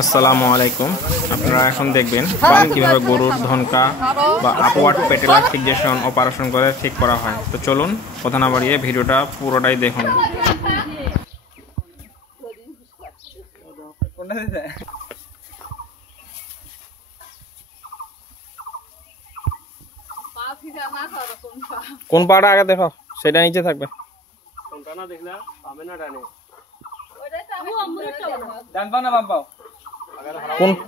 আসসালামু আলাইকুম। আপনারা এখন দেখবেন কিভাবে গরুর ধনকা বা আপওয়ার্ড পেটেলার ফিক্সেশন অপারেশন করে ঠিক করা হয়। তো চলুন কথা না বাড়িয়ে ভিডিওটা পুরোটাই দেখুন। কোন পাটা আগে দেখো, সেটা নিচে থাকবে। কোনটা না দেখলা পাবে না ডানে। ডান পাও না বাম পাও?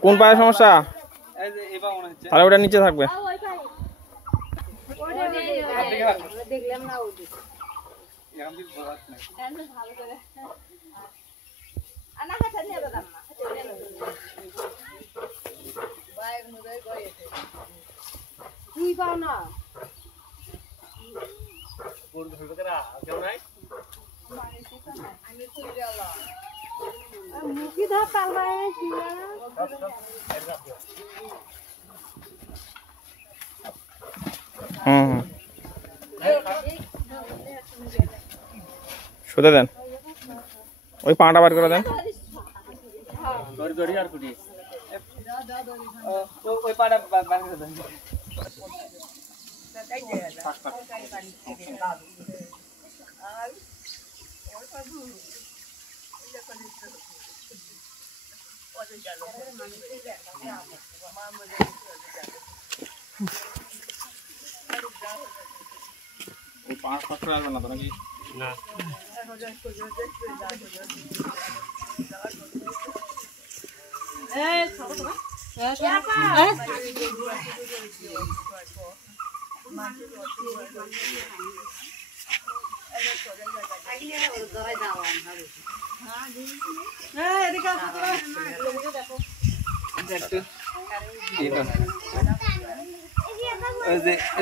কোন পায়ে সমস্যা? এই যে এই পাও মনে হচ্ছে। তাহলে ওটা নিচে থাকবে। দেখলাম না ওই এখন কি বলার নাই। ভালো করে আনা কাছে নিয়ে দাও না বাইক মুদে গইছে তুই পাও না কোন ধরবে করা কেউ নাই আমি কই গেলাম মুখি ধর পালবায় ছিল শুতে দেন, ওই পাটা বার করে দেন। গড়ি আর কুটি ওই পাটা বান করে দেন। ওই পা কষ্ট আসবে না তো নাকি? না এই খাবো না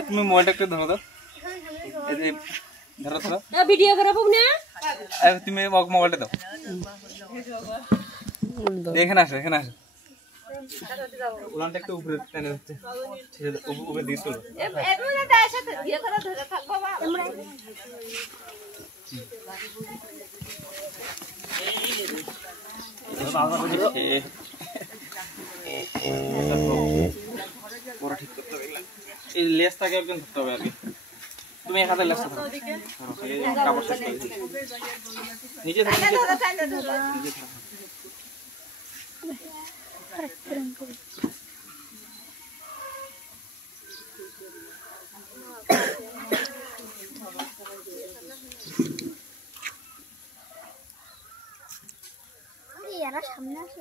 তুমি মোবাইলটা একটু ধরো তো। এই যে ধরো ধরো ভিডিও করে পাবো না তুমি মোবাইলটা দাও। এখানে আসো, এখানে আসো। উলানটা একটু উপরে টেনে দিচ্ছে, উপরে দিয়ে তোলো। এমনি তার সাথে বিয়ে করে ধরে থাকবো আমরা বড় ঠিক করতে হবে। এই লেজটাকে একদম ধরতে হবে আর কি। তুমি এক হাতে লেজটা ধরো। কাপড় শেষ করে দিও। নিচে ধরো, নিচে ধরো। নিচে ধরো। এরা সামনে আসে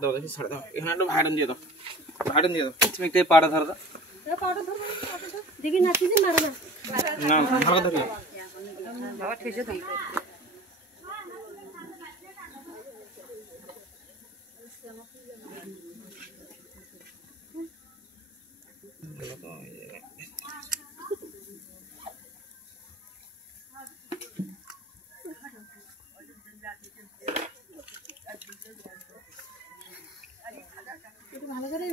দাও দেখি, ছাড় দাও। এখানে একটু ভাইরান দিয়ে দাও, ভাইরান দিয়ে দাও। তুমি একটু পাটা ধরো তো। দেখি নাচি দিন মারো না না ভালো ধরি। বাবা ঠেসে দাও ভালো করে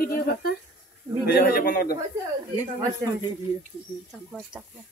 ভিডিও করতে ভিডিও হয়েছে, বন্ধ করে দাও। চাকলা